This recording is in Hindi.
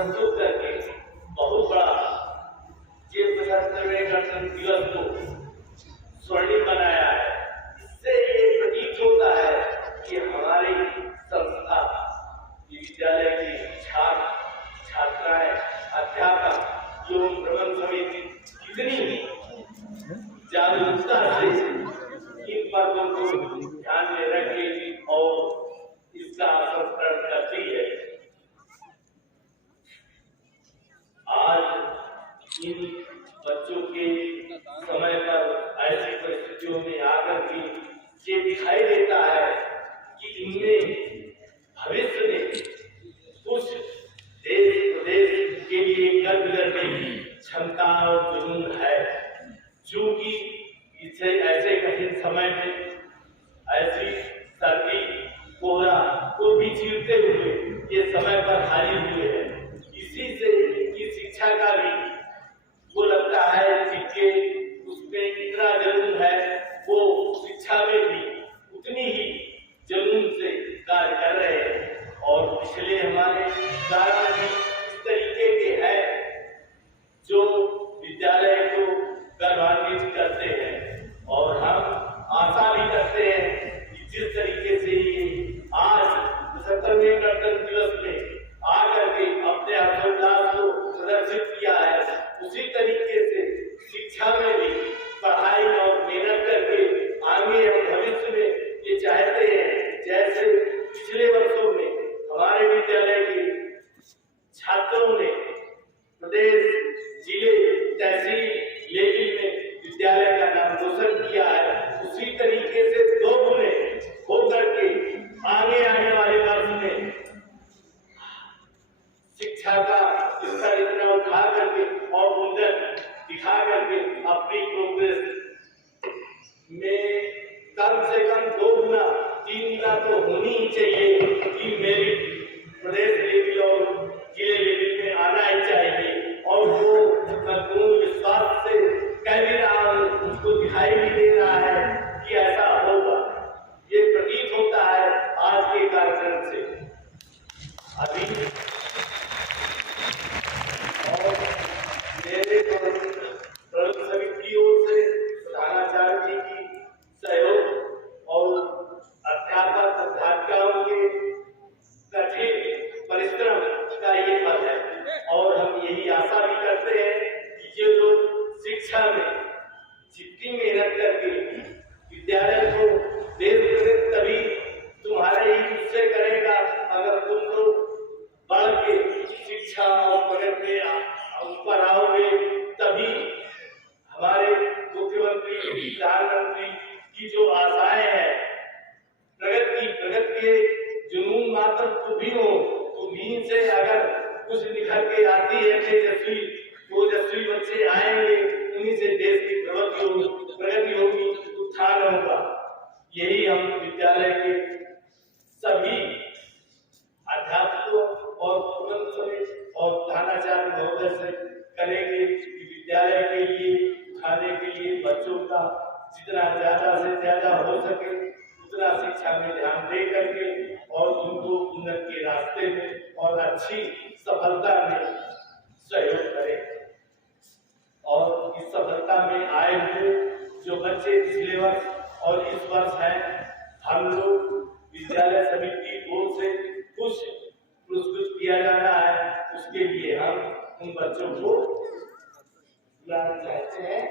प्रस्तुत करके बहुत बड़ा ये 75वें गणतंत्र दिवस को स्वर्णिम बनाया है। इससे ये प्रतीत होता है कि हमारी संस्था, विद्यालय की छात्र छात्राएं, अध्यापक एवं प्रबंध समिति कितनी जागरूकता से इन बातों को ध्यान में रख के और इसका संस्करण करती है। आज इन बच्चों के समय पर ऐसी परिस्थितियों में आकर के ये दिखाई देता है कि इनमें भविष्य में कुछ देश प्रदेश के लिए गर्व करने की क्षमता और जुनून है। चूंकि इसे ऐसे कठिन समय में ऐसी सर्दी कोहरा को भी चीरते हुए ये समय पर हाजिर हुए हैं। इसी से इनकी शिक्षा का भी वो लगता है जिनके उसमें इतना जुनून है, वो शिक्षा में भी उतनी ही जुनून से कार्य कर रहे हैं। और पिछले हमारे उदाहरण भी इस तरीके के हैं जो विद्यालय को गौरवान्वित करते हैं। और हम आशा भी करते हैं कि जिस तरीके से ये आज 75वें गणतंत्र दिवस में आकर के अपने हर्षोल्लास को प्रदर्शित किया है, उसी तरीके से शिक्षा में भी पढ़ाई और मेहनत करके आगे हम भविष्य में ये चाहते हैं। जैसे पिछले वर्षों में हमारे विद्यालय के छात्रों ने प्रदेश, जिले, तहसील लेवल में विद्यालय का नाम रोशन किया है, उसी तरीके से 2 गुने होकर के आगे आने वाले वर्ष में शिक्षा का स्तर इतना उठा करके और उन्नत दिखा करके अपनी प्रोग्रेस में कम से कम 2 गुना 3 गुना तो होनी ही चाहिए कि मेरी प्रदेश लेवल और जिले लेवल में आना ही चाहिए। और वो पूर्ण विश्वास से कह भी रहा हूँ, उसको दिखाई भी दे रहा है कि ऐसा होगा। ये प्रतीत होता है आज के कार्यक्रम से। अभी और मेरे प्रबंध समिति की ओर से प्रधानाचार्य जी की सहयोग और अध्यापक अध्यापिकाओं के कठिन परिश्रम का ये फल है। और हम यही आशा भी करते हैं कि ये लोग शिक्षा में जितनी मेहनत करके विद्यालय को देश तभी तुम्हारे ही उससे करेगा अगर तुम लोग बढ़ के शिक्षा और प्रगति में ऊपर आओगे, तभी हमारे मुख्यमंत्री, प्रधानमंत्री की जो आशाएं हैं प्रगति के जुनून मात्र तुम्ही हो, तुम्ही से अगर कुछ निखर के आती है तेजस्वी बच्चे आएंगे, उन्हीं से देश की प्रगति होगी, उत्थान होगा। यही हम विद्यालय के सभी अध्यापकों और प्रबंध समिति और प्रधानाचार्य महोदय से करेंगे कि विद्यालय के लिए उठाने के लिए बच्चों का जितना ज्यादा से ज्यादा हो सके उतना शिक्षा में ध्यान दे करके और उनको उन्नति के रास्ते में और अच्छी सफलता में सहयोग करें। और इस सफलता में आए हुए जो बच्चे पिछले वर्ष और इस वर्ष हैं, हम लोग विद्यालय समिति की ओर से कुछ पुरस्कृत किया जाना है, उसके लिए हम उन बच्चों को बुलाना चाहते हैं।